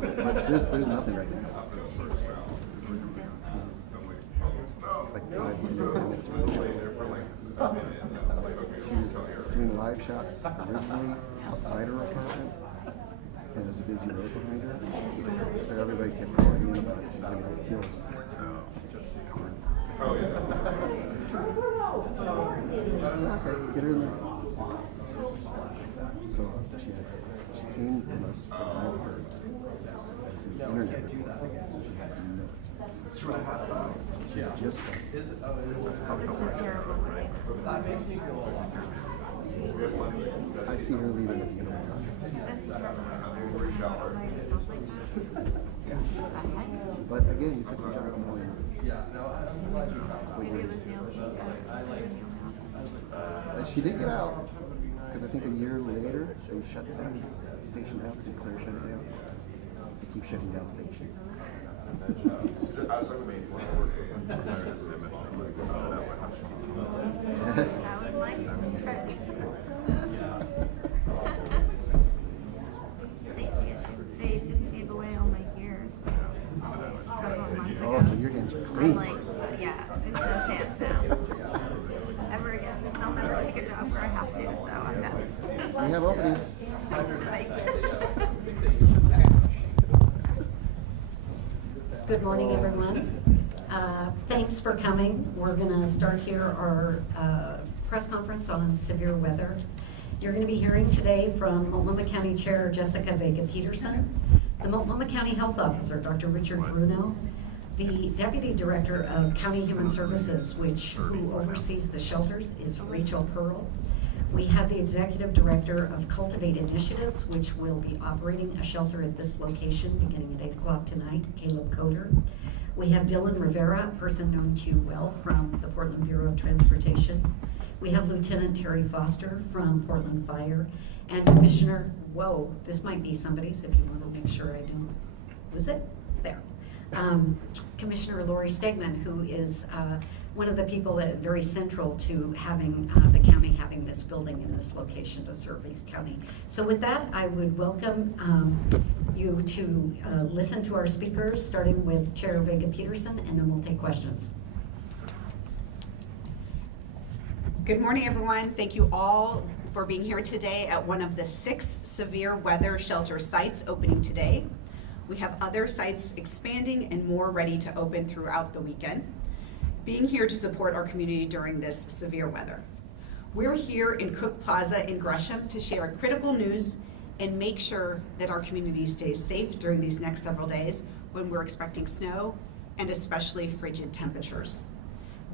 There's nothing right now. Like 5 minutes from the She was doing live shots originally outside her apartment, and there's a busy road behind her. So everybody kept calling in about it. She was going to get killed. Oh, yeah. Okay, get her in there. So she came from us for live for internet recording. So she had no experience. She's just I see her leaving at the end of the contract. Yeah. But again, you took the job in the morning. She did get out, because I think a year later they shut that station down. Sinclair shut it down. They keep shutting down stations. They just gave away all my gear. Oh, so your hands are clean. I'm like, yeah, there's no chance now. Ever again. I'll never take a job where I have to, so I'm done. We have openings. Good morning, everyone. Thanks for coming. We're going to start here our press conference on severe weather. You're going to be hearing today from Multnomah County Chair Jessica Vega-Peterson, the Multnomah County Health Officer, Dr. Richard Bruno, the Deputy Director of County Human Services, who oversees the shelters, is Rachel Pearl. We have the Executive Director of Cultivate Initiatives, which will be operating a shelter at this location beginning at 8 o'clock tonight, Caleb Coder. We have Dylan Rivera, a person known to you well from the Portland Bureau of Transportation. We have Lieutenant Terry Foster from Portland Fire, and Commissioner, whoa, this might be somebody's if you want to make sure I don't lose it. There. Commissioner Lori Stegman, who is one of the people that very central to having the county having this building in this location to serve East County. So with that, I would welcome you to listen to our speakers, starting with Chair Vega-Peterson, and then we'll take questions. Good morning, everyone. Thank you all for being here today at one of the 6 severe weather shelter sites opening today. We have other sites expanding and more ready to open throughout the weekend, being here to support our community during this severe weather. We're here in Cook Plaza in Gresham to share critical news and make sure that our community stays safe during these next several days when we're expecting snow and especially frigid temperatures.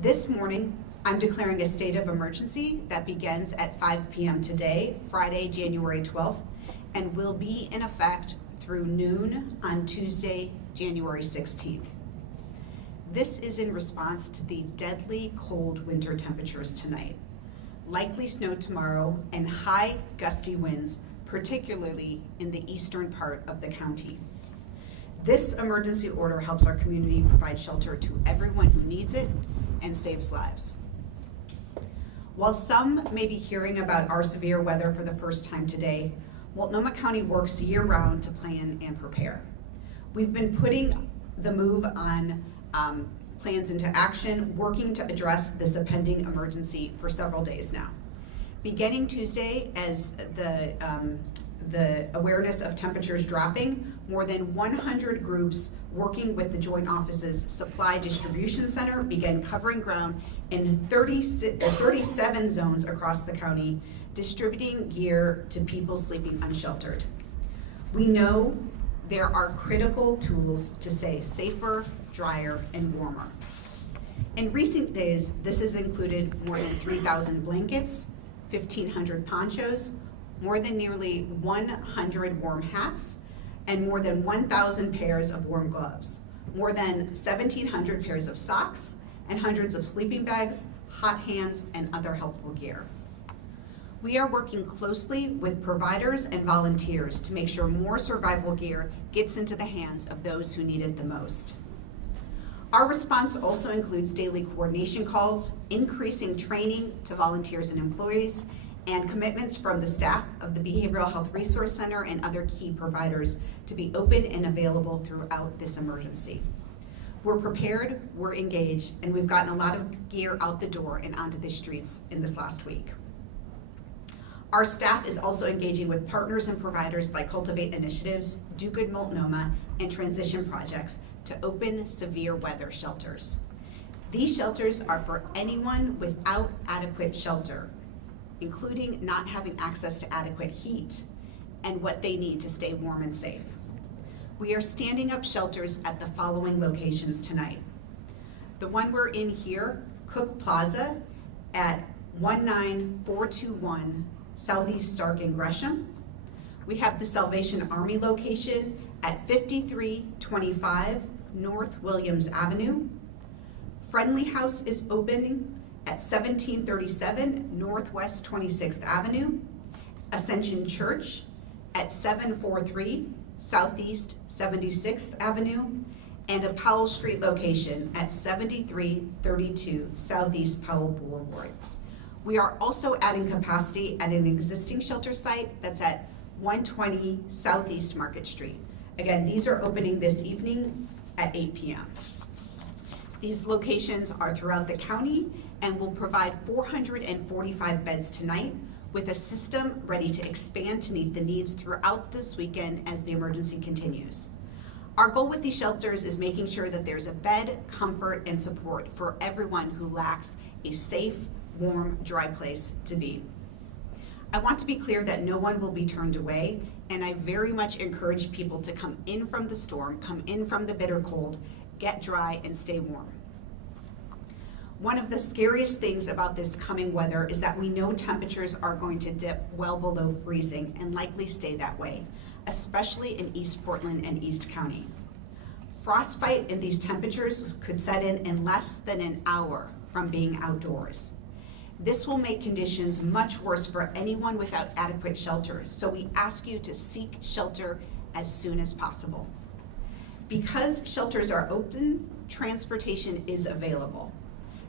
This morning, I'm declaring a state of emergency that begins at 5 p.m. today, Friday, January 12th, and will be in effect through noon on Tuesday, January 16th. This is in response to the deadly cold winter temperatures tonight, likely snow tomorrow, and high gusty winds, particularly in the eastern part of the county. This emergency order helps our community provide shelter to everyone who needs it and saves lives. While some may be hearing about our severe weather for the first time today, Multnomah County works year-round to plan and prepare. We've been putting the move on plans into action, working to address this impending emergency for several days now. Beginning Tuesday, as the awareness of temperatures dropping, more than 100 groups working with the Joint Office's Supply Distribution Center began covering ground in 37 zones across the county, distributing gear to people sleeping unsheltered. We know there are critical tools to stay safer, drier, and warmer. In recent days, this has included more than 3,000 blankets, 1,500 ponchos, more than nearly 100 warm hats, and more than 1,000 pairs of warm gloves, more than 1,700 pairs of socks, and hundreds of sleeping bags, hot hands, and other helpful gear. We are working closely with providers and volunteers to make sure more survival gear gets into the hands of those who need it the most. Our response also includes daily coordination calls, increasing training to volunteers and employees, and commitments from the staff of the Behavioral Health Resource Center and other key providers to be open and available throughout this emergency. We're prepared, we're engaged, and we've gotten a lot of gear out the door and onto the streets in this last week. Our staff is also engaging with partners and providers like Cultivate Initiatives, Do Good Multnomah, and Transition Projects to open severe weather shelters. These shelters are for anyone without adequate shelter, including not having access to adequate heat and what they need to stay warm and safe. We are standing up shelters at the following locations tonight. The one we're in here, Cook Plaza at 19421 Southeast Stark and Gresham. We have the Salvation Army location at 5325 North Williams Avenue. Friendly House is opening at 1737 Northwest 26th Avenue. Ascension Church at 743 Southeast 76th Avenue, and a Powell Street location at 7332 Southeast Powell Boulevard. We are also adding capacity at an existing shelter site that's at 120 Southeast Market Street. Again, these are opening this evening at 8 p.m. These locations are throughout the county and will provide 445 beds tonight, with a system ready to expand to meet the needs throughout this weekend as the emergency continues. Our goal with these shelters is making sure that there's a bed, comfort, and support for everyone who lacks a safe, warm, dry place to be. I want to be clear that no one will be turned away, and I very much encourage people to come in from the storm, come in from the bitter cold, get dry, and stay warm. One of the scariest things about this coming weather is that we know temperatures are going to dip well below freezing and likely stay that way, especially in East Portland and East County. Frostbite in these temperatures could set in less than an hour from being outdoors. This will make conditions much worse for anyone without adequate shelter, so we ask you to seek shelter as soon as possible. Because shelters are open, transportation is available.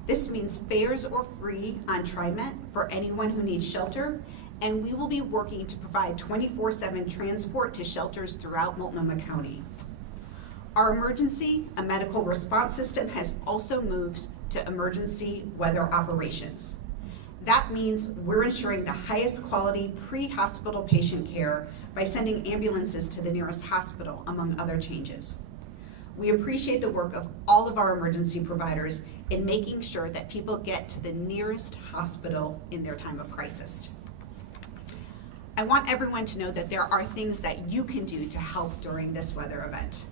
This means fares are free on TriMet for anyone who needs shelter, and we will be working to provide 24/7 transport to shelters throughout Multnomah County. Our emergency, a medical response system, has also moved to emergency weather operations. That means we're ensuring the highest quality pre-hospital patient care by sending ambulances to the nearest hospital, among other changes. We appreciate the work of all of our emergency providers in making sure that people get to the nearest hospital in their time of crisis. I want everyone to know that there are things that you can do to help during this weather event.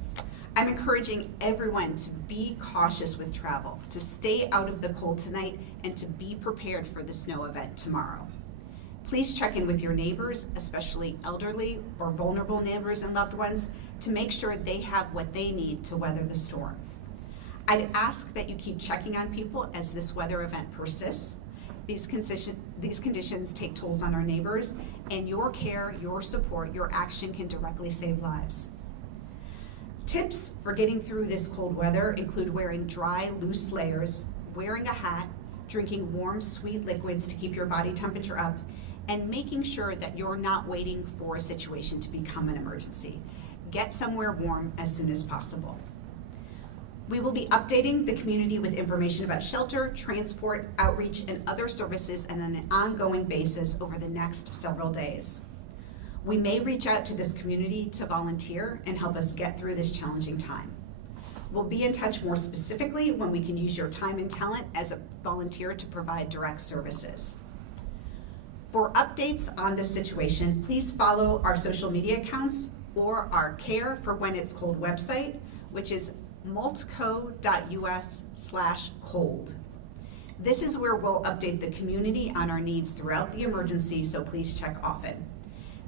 I'm encouraging everyone to be cautious with travel, to stay out of the cold tonight, and to be prepared for the snow event tomorrow. Please check in with your neighbors, especially elderly or vulnerable neighbors and loved ones, to make sure they have what they need to weather the storm. I'd ask that you keep checking on people as this weather event persists. These conditions take tolls on our neighbors, and your care, your support, your action can directly save lives. Tips for getting through this cold weather include wearing dry, loose layers, wearing a hat, drinking warm, sweet liquids to keep your body temperature up, and making sure that you're not waiting for a situation to become an emergency. Get somewhere warm as soon as possible. We will be updating the community with information about shelter, transport, outreach, and other services on an ongoing basis over the next several days. We may reach out to this community to volunteer and help us get through this challenging time. We'll be in touch more specifically when we can use your time and talent as a volunteer to provide direct services. For updates on this situation, please follow our social media accounts or our Care for When It's Cold website, which is multco.us/cold. This is where we'll update the community on our needs throughout the emergency, so please check often.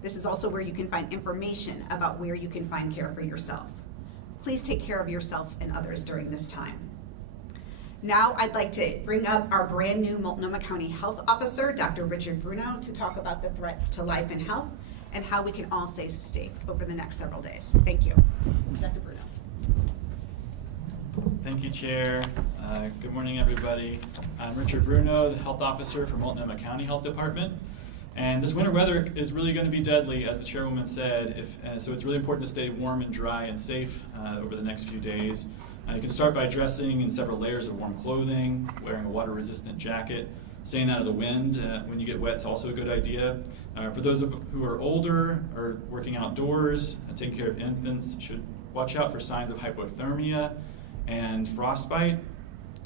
This is also where you can find information about where you can find care for yourself. Please take care of yourself and others during this time. Now I'd like to bring up our brand new Multnomah County Health Officer, Dr. Richard Bruno, to talk about the threats to life and health and how we can all stay safe over the next several days. Thank you. Dr. Bruno. Thank you, Chair. Good morning, everybody. I'm Richard Bruno, the Health Officer for Multnomah County Health Department, And this winter weather is really going to be deadly, as the chairwoman said, so it's really important to stay warm and dry and safe over the next few days. You can start by dressing in several layers of warm clothing, wearing a water-resistant jacket. Staying out of the wind when you get wet is also a good idea. For those who are older or working outdoors and taking care of infants, should watch out for signs of hypothermia and frostbite.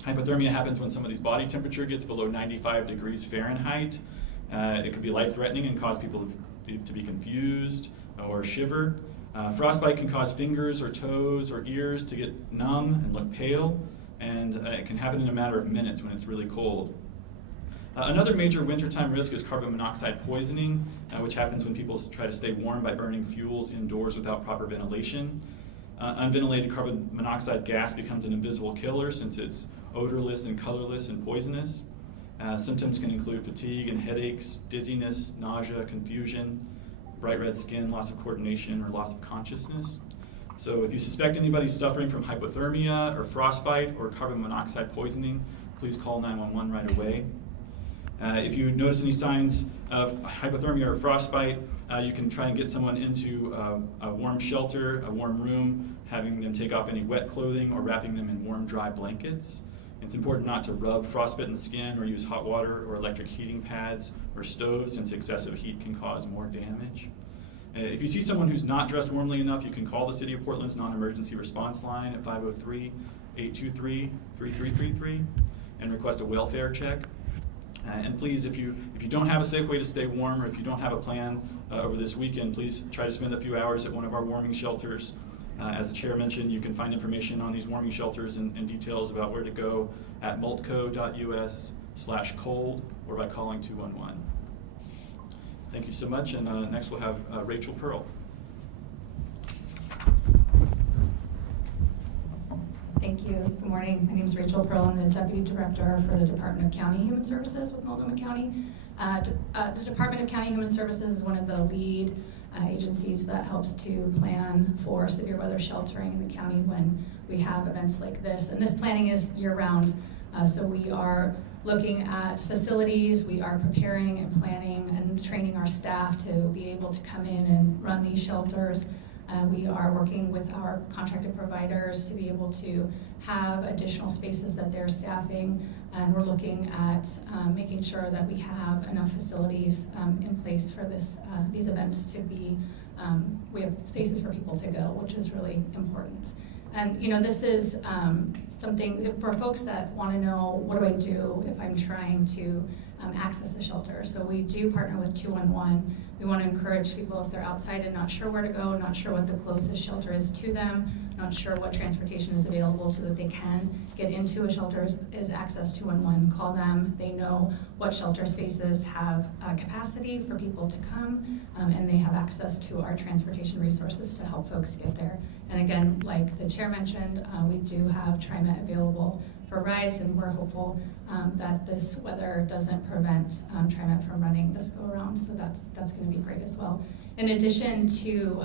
Hypothermia happens when somebody's body temperature gets below 95 degrees Fahrenheit. It could be life-threatening and cause people to be confused or shiver. Frostbite can cause fingers or toes or ears to get numb and look pale, and it can happen in a matter of minutes when it's really cold. Another major wintertime risk is carbon monoxide poisoning, which happens when people try to stay warm by burning fuels indoors without proper ventilation. Unventilated carbon monoxide gas becomes an invisible killer since it's odorless and colorless and poisonous. Symptoms can include fatigue and headaches, dizziness, nausea, confusion, bright red skin, loss of coordination, or loss of consciousness. So if you suspect anybody suffering from hypothermia or frostbite or carbon monoxide poisoning, please call 911 right away. If you notice any signs of hypothermia or frostbite, you can try and get someone into a warm shelter, a warm room, having them take off any wet clothing or wrapping them in warm, dry blankets. It's important not to rub frostbitten skin or use hot water or electric heating pads or stoves, since excessive heat can cause more damage. If you see someone who's not dressed warmly enough, you can call the City of Portland's non-emergency response line at 503-823-3333 and request a welfare check. And please, if you don't have a safe way to stay warm, or if you don't have a plan over this weekend, please try to spend a few hours at one of our warming shelters. As the chair mentioned, you can find information on these warming shelters and details about where to go at multco.us/cold or by calling 211. Thank you so much, and next we'll have Rachel Pearl. Thank you. Good morning. My name is Rachel Pearl. I'm the Deputy Director for the Department of County Human Services with Multnomah County. The Department of County Human Services is one of the lead agencies that helps to plan for severe weather sheltering in the county when we have events like this. And this planning is year-round, so we are looking at facilities, we are preparing and planning and training our staff to be able to come in and run these shelters. We are working with our contracted providers to be able to have additional spaces that they're staffing, and we're looking at making sure that we have enough facilities in place for these events to be, we have spaces for people to go, which is really important. And this is something for folks that want to know, what do I do if I'm trying to access the shelter? So we do partner with 211. We want to encourage people, if they're outside and not sure where to go, not sure what the closest shelter is to them, not sure what transportation is available so that they can get into a shelter, is access 211. Call them. They know what shelter spaces have capacity for people to come, and they have access to our transportation resources to help folks get there. And again, like the chair mentioned, we do have TriMet available for rides, and we're hopeful that this weather doesn't prevent TriMet from running this go-around, so that's going to be great as well. In addition to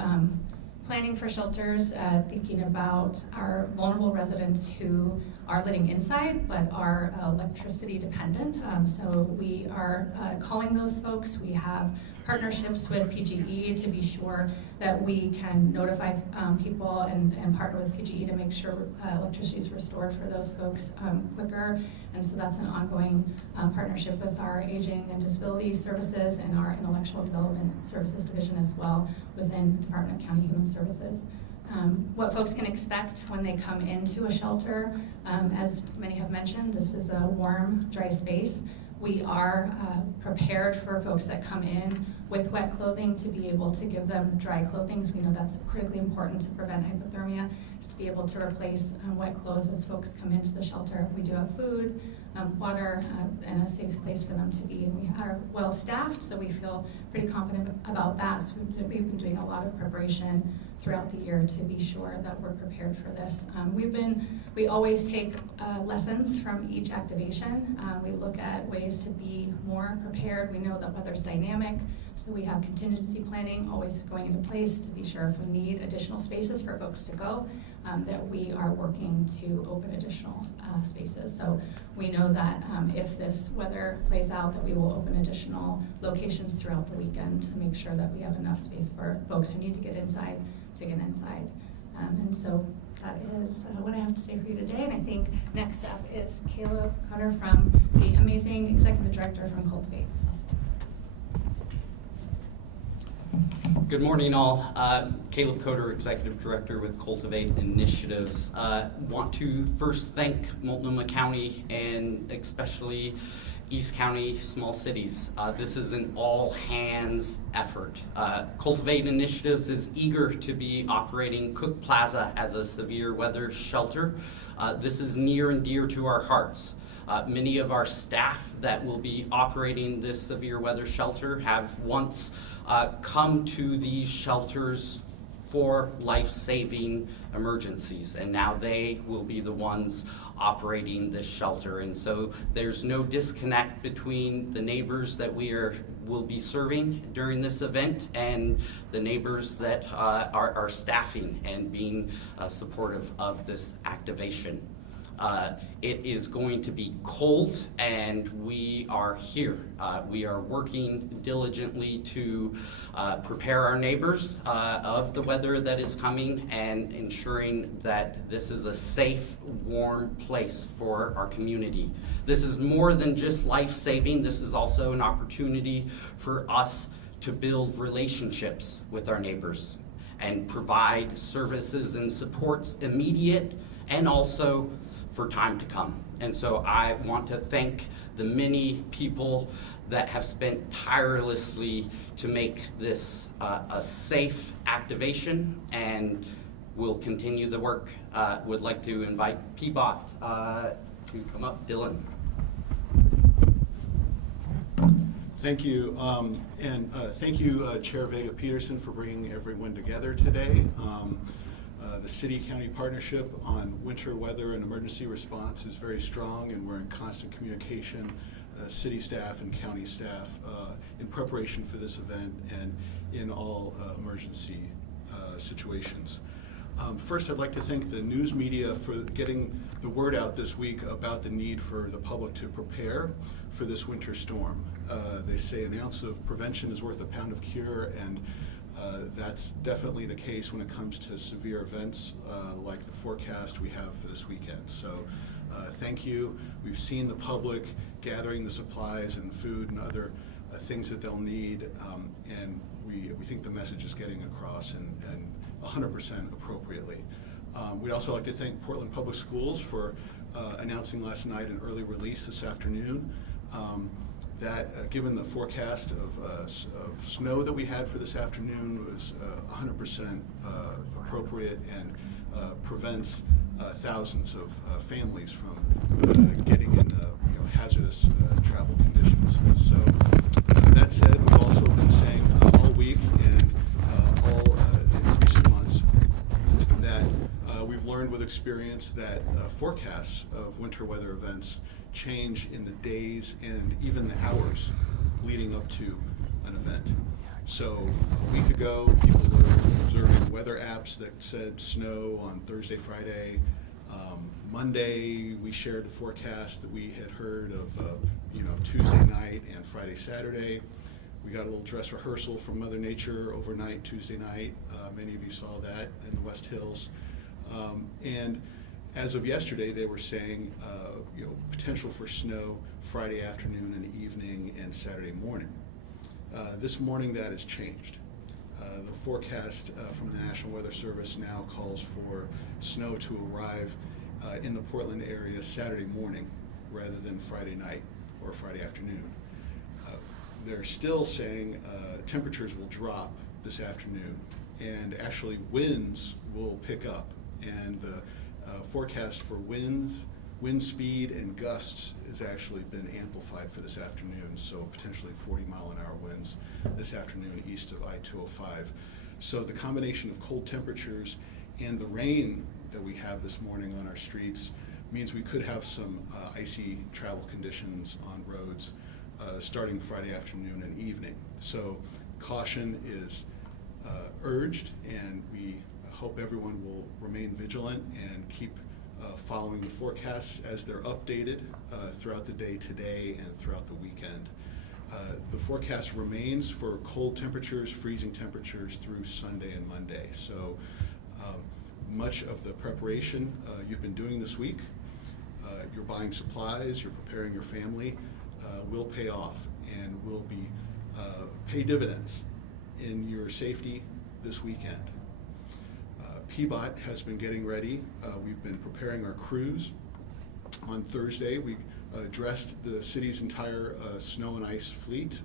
planning for shelters, thinking about our vulnerable residents who are living inside but are electricity dependent. So we are calling those folks. We have partnerships with PGE to be sure that we can notify people and partner with PGE to make sure electricity is restored for those folks quicker. And so that's an ongoing partnership with our Aging and Disability Services and our Intellectual Development Services Division as well within the Department of County Human Services. What folks can expect when they come into a shelter, as many have mentioned, this is a warm, dry space. We are prepared for folks that come in with wet clothing to be able to give them dry clothing. So we know that's critically important to prevent hypothermia, is to be able to replace wet clothes as folks come into the shelter. We do have food, water, and a safe place for them to be. And we are well staffed, so we feel pretty confident about that. So we've been doing a lot of preparation throughout the year to be sure that we're prepared for this. We always take lessons from each activation. We look at ways to be more prepared. We know that weather's dynamic, So we have contingency planning always going into place to be sure if we need additional spaces for folks to go, that we are working to open additional spaces. So we know that if this weather plays out, that we will open additional locations throughout the weekend to make sure that we have enough space for folks who need to get inside to get inside. And so that is what I have to say for you today. And I think next up is Caleb Cutter from the amazing executive director from Cultivate. Good morning, all. Caleb Coder, Executive Director with Cultivate Initiatives. Want to first thank Multnomah County and especially East County small cities. This is an all-hands effort. Cultivate Initiatives is eager to be operating Cook Plaza as a severe weather shelter. This is near and dear to our hearts. Many of our staff that will be operating this severe weather shelter have once come to these shelters for life-saving emergencies, and now they will be the ones operating this shelter. And so there's no disconnect between the neighbors that will be serving during this event and the neighbors that are staffing and being supportive of this activation. It is going to be cold, and we are here. We are working diligently to prepare our neighbors of the weather that is coming and ensuring that this is a safe, warm place for our community. This is more than just life-saving. This is also an opportunity for us to build relationships with our neighbors and provide services and supports immediate and also for time to come. And so I want to thank the many people that have spent tirelessly to make this a safe activation, and will continue the work. Would like to invite PBOT to come up. Dylan. Thank you, thank you, Chair Vega Peterson, for bringing everyone together today. The city-county partnership on winter weather and emergency response is very strong, and we're in constant communication, city staff and county staff, in preparation for this event and in all emergency situations. First, I'd like to thank the news media for getting the word out this week about the need for the public to prepare for this winter storm. They say an ounce of prevention is worth a pound of cure, and that's definitely the case when it comes to severe events like the forecast we have for this weekend. So thank you. We've seen the public gathering the supplies and food and other things that they'll need, and we think the message is getting across and 100% appropriately. We'd also like to thank Portland Public Schools for announcing last night an early release this afternoon. That given the forecast of snow that we had for this afternoon was 100% appropriate and prevents thousands of families from getting in hazardous travel conditions. So that said, we've also been saying all week and all in recent months that we've learned with experience that forecasts of winter weather events change in the days and even the hours leading up to an event. So a week ago, people were observing weather apps that said snow on Thursday, Friday. Monday, we shared the forecast that we had heard of Tuesday night and Friday, Saturday. We got a little dress rehearsal from Mother Nature overnight, Tuesday night. Many of you saw that in the West Hills. And as of yesterday, they were saying potential for snow Friday afternoon and evening and Saturday morning. This morning that has changed. The forecast from the National Weather Service now calls for snow to arrive in the Portland area Saturday morning rather than Friday night or Friday afternoon. They're still saying temperatures will drop this afternoon, and actually winds will pick up, and the forecast for wind speed and gusts has actually been amplified for this afternoon, so potentially 40-mile-an-hour winds this afternoon east of I-205. So the combination of cold temperatures and the rain that we have this morning on our streets means we could have some icy travel conditions on roads starting Friday afternoon and evening. So Caution is urged, and we hope everyone will remain vigilant and keep following the forecasts as they're updated throughout the day today and throughout the weekend. The forecast remains for cold temperatures, freezing temperatures through Sunday and Monday. So much of the preparation you've been doing this week, you're buying supplies, you're preparing your family, will pay off and will be pay dividends in your safety this weekend. PBOT has been getting ready. We've been preparing our crews. On Thursday, we addressed the city's entire snow and ice fleet.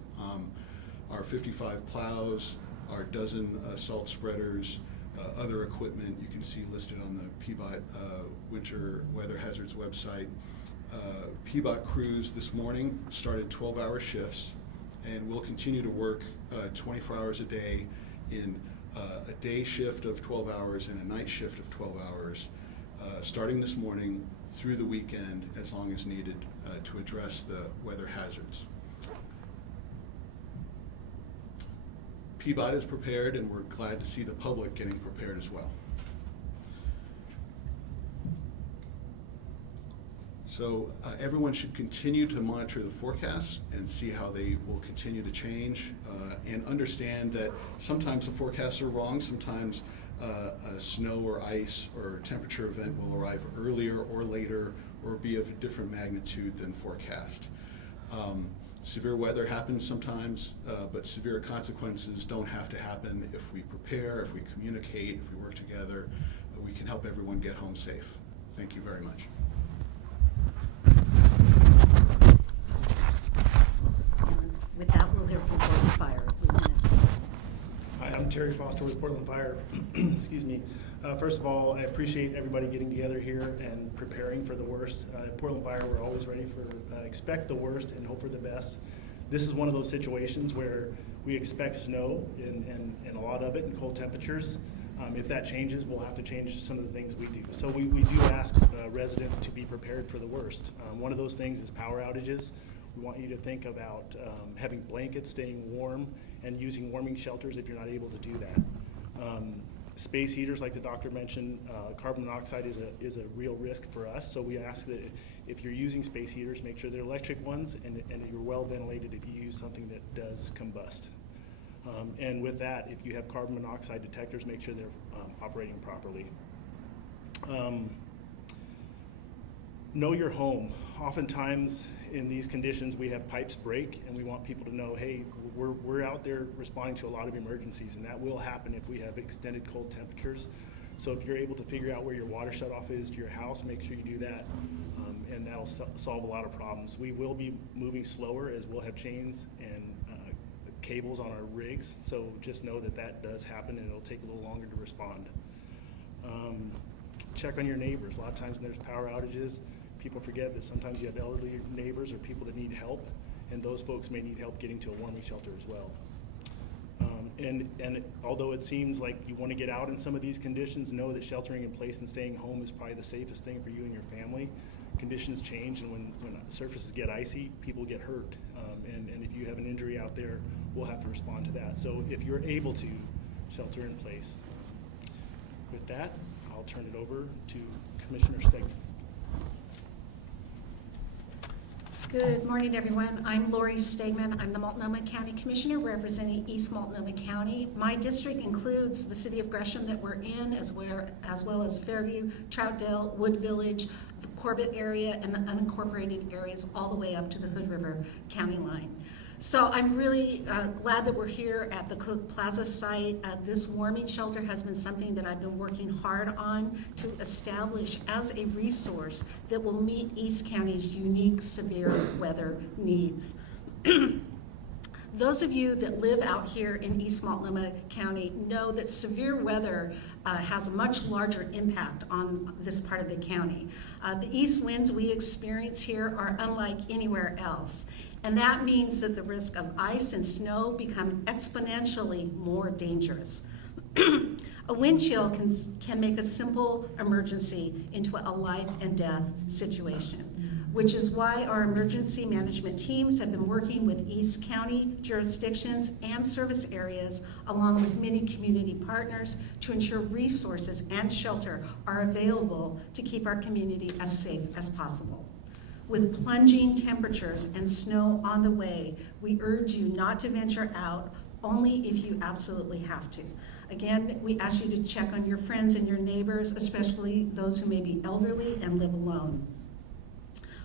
Our 55 plows, our dozen salt spreaders, other equipment you can see listed on the PBOT winter weather hazards website. PBOT crews this morning started 12-hour shifts and will continue to work 24 hours a day in a day shift of 12 hours and a night shift of 12 hours, starting this morning through the weekend as long as needed to address the weather hazards. PBOT is prepared, and we're glad to see the public getting prepared as well. So everyone should continue to monitor the forecasts and see how they will continue to change, and understand that sometimes the forecasts are wrong. Sometimes a snow or ice or temperature event will arrive earlier or later or be of a different magnitude than forecast. Severe weather happens sometimes, but severe consequences don't have to happen if we prepare, if we communicate, if we work together. We can help everyone get home safe. Thank you very much. And with that, we'll hear from Portland Fire. Hi, I'm Terry Foster with Portland Fire. Excuse me. First of all, I appreciate everybody getting together here and preparing for the worst. At Portland Fire, we're always ready for expect the worst and hope for the best. This is one of those situations where we expect snow and a lot of it in cold temperatures. If that changes, we'll have to change some of the things we do. So we do ask residents to be prepared for the worst. One of those things is power outages. We want you to think about having blankets, staying warm, and using warming shelters if you're not able to do that. Space heaters, like the doctor mentioned, carbon monoxide is a real risk for us. So we ask that if you're using space heaters, make sure they're electric ones and that you're well ventilated if you use something that does combust. And with that, if you have carbon monoxide detectors, make sure they're operating properly. Know your home. Oftentimes in these conditions, we have pipes break, and we want people to know, hey, we're out there responding to a lot of emergencies, and that will happen if we have extended cold temperatures. So if you're able to figure out where your water shutoff is to your house, make sure you do that, and that'll solve a lot of problems. We will be moving slower as we'll have chains and cables on our rigs, so just know that that does happen, and it'll take a little longer to respond. Check on your neighbors. A lot of times when there's power outages, people forget that sometimes you have elderly neighbors or people that need help, and those folks may need help getting to a warming shelter as well. And although it seems like you want to get out in some of these conditions, know that sheltering in place and staying home is probably the safest thing for you and your family. Conditions change, and when surfaces get icy, people get hurt. And if you have an injury out there, we'll have to respond to that. So if you're able to, shelter in place. With that, I'll turn it over to Commissioner Stegman. Good morning, everyone. I'm Lori Stegman. I'm the Multnomah County Commissioner representing East Multnomah County. My district includes the city of Gresham that we're in, as well as Fairview, Troutdale, Wood Village, the Corbett area, and the unincorporated areas all the way up to the Hood River County line. So I'm really glad that we're here at the Cook Plaza site. This warming shelter has been something that I've been working hard on to establish as a resource that will meet East County's unique severe weather needs. Those of you that live out here in East Multnomah County know that severe weather has a much larger impact on this part of the county. The east winds we experience here are unlike anywhere else. And that means that the risk of ice and snow become exponentially more dangerous. A wind chill can make a simple emergency into a life and death situation. which is why our emergency management teams have been working with East County jurisdictions and service areas, along with many community partners, to ensure resources and shelter are available to keep our community as safe as possible. With plunging temperatures and snow on the way, we urge you not to venture out, only if you absolutely have to. Again, we ask you to check on your friends and your neighbors, especially those who may be elderly and live alone.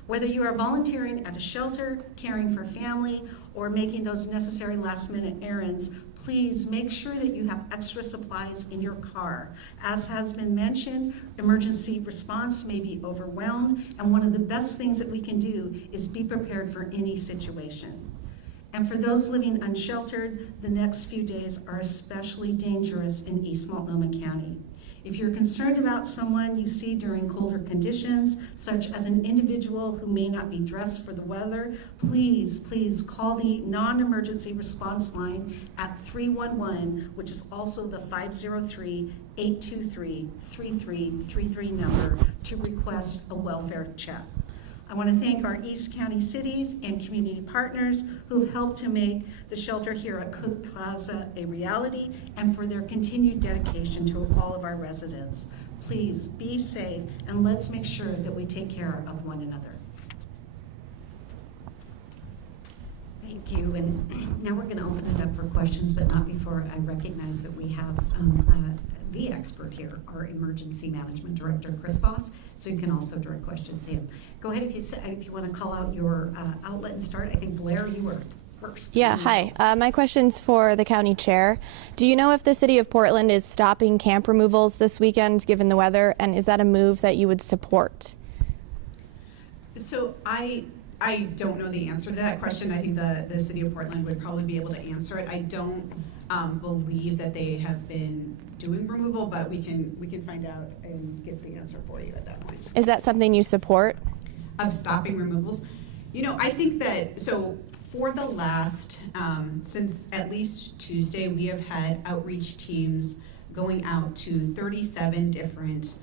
Whether you are volunteering at a shelter, caring for family, or making those necessary last-minute errands, please make sure that you have extra supplies in your car. As has been mentioned, emergency response may be overwhelmed, and one of the best things that we can do is be prepared for any situation. And for those living unsheltered, the next few days are especially dangerous in East Multnomah County. If you're concerned about someone you see during colder conditions, such as an individual who may not be dressed for the weather, please call the non-emergency response line at 311, which is also the 503-823-3333 number, to request a welfare check. I want to thank our East County cities and community partners who've helped to make the shelter here at Cook Plaza a reality, and for their continued dedication to all of our residents. Please be safe, and let's make sure that we take care of one another. Thank you, and now we're going to open it up for questions, but not before I recognize that we have the expert here, our Emergency Management Director, Chris Voss, so you can also direct questions to him. Go ahead if you want to call out your outlet and start. I think, Blair, you were first. Yeah, hi. My question's for the county chair. Do you know if the city of Portland is stopping camp removals this weekend given the weather, and is that a move that you would support? So I don't know the answer to that question. I think the city of Portland would probably be able to answer it. I don't believe that they have been doing removal, but we can find out and get the answer for you at that point. Is that something you support? Of stopping removals? You know, I think that, so for the last, since at least Tuesday, we have had outreach teams going out to 37 different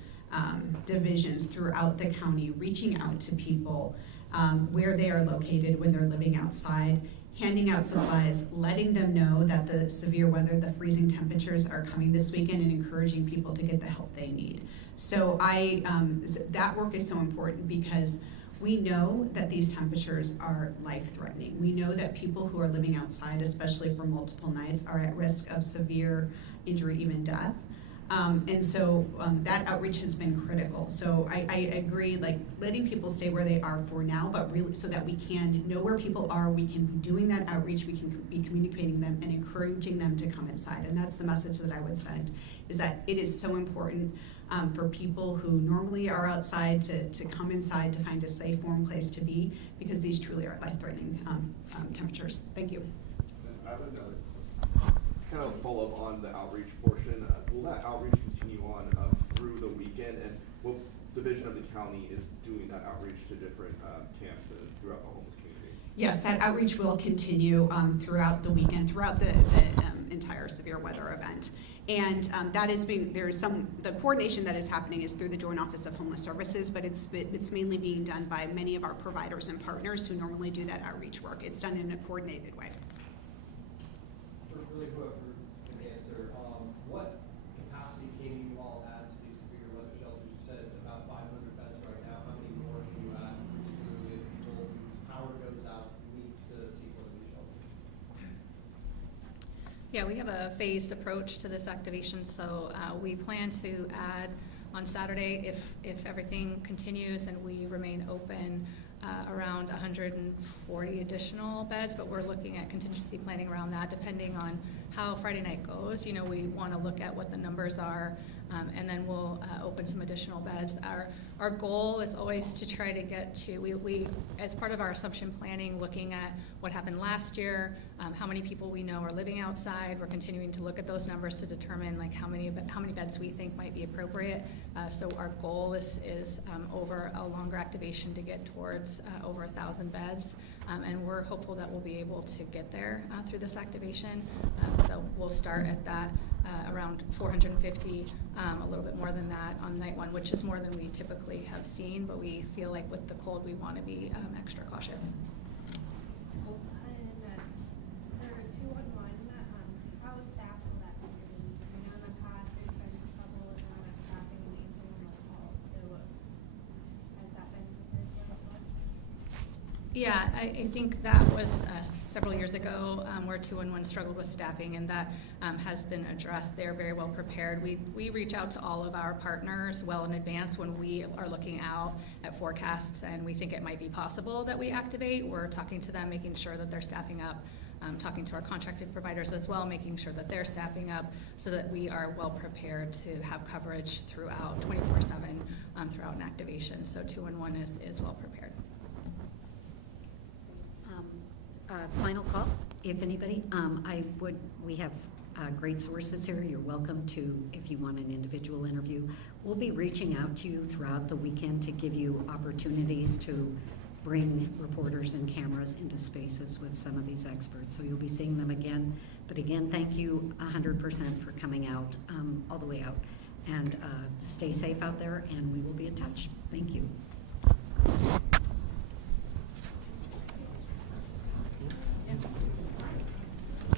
divisions throughout the county, reaching out to people where they are located when they're living outside, handing out supplies, letting them know that the severe weather, the freezing temperatures are coming this weekend, and encouraging people to get the help they need. So that work is so important because we know that these temperatures are life-threatening. We know that people who are living outside, especially for multiple nights, are at risk of severe injury, even death. And so that outreach has been critical. So I agree, like letting people stay where they are for now, but really so that we can know where people are, we can be doing that outreach, we can be communicating them and encouraging them to come inside. And that's the message that I would send, is that it is so important for people who normally are outside to come inside to find a safe, warm place to be, because these truly are life-threatening temperatures. Thank you. I have another kind of follow-up on the outreach portion. Will that outreach continue on through the weekend, and what division of the county is doing that outreach to different camps and throughout the homeless community? Yes, that outreach will continue throughout the weekend, throughout the entire severe weather event. And that is being, the coordination that is happening is through the Joint Office of Homeless Services, but it's mainly being done by many of our providers and partners who normally do that outreach work. It's done in a coordinated way. Really, whoever can answer, what capacity can you all add to these severe weather shelters? You said about 500 beds right now. How many more can you add, particularly if people whose power goes out needs to seek one of these shelters? Yeah, we have a phased approach to this activation, so we plan to add on Saturday, if everything continues and we remain open, around 140 additional beds, but we're looking at contingency planning around that depending on how Friday night goes. You know, we want to look at what the numbers are, and then we'll open some additional beds. Our goal is always to try to get to, we as part of our assumption planning, looking at what happened last year, how many people we know are living outside. We're continuing to look at those numbers to determine like how many beds we think might be appropriate. So our goal is over a longer activation to get towards over 1,000 beds, and we're hopeful that we'll be able to get there through this activation. So we'll start at that around 450, a little bit more than that on night one, which is more than we typically have seen, but we feel like with the cold, we want to be extra cautious. For 211, how staff will that be? I know in the past there's been trouble with staffing and answering the calls, so has that been prepared for as well? Yeah, I think that was several years ago where 211 struggled with staffing, and that has been addressed. They're very well prepared. We reach out to all of our partners well in advance when we are looking out at forecasts and we think it might be possible that we activate. We're talking to them, making sure that they're staffing up, talking to our contracted providers as well, making sure that they're staffing up so that we are well prepared to have coverage throughout 24/7 throughout an activation. So 211 is well prepared. Final call, if anybody. We have great sources here. You're welcome to, if you want an individual interview. We'll be reaching out to you throughout the weekend to give you opportunities to bring reporters and cameras into spaces with some of these experts. So you'll be seeing them again. But again, thank you 100% for coming out, all the way out. And stay safe out there, and we will be in touch. Thank you.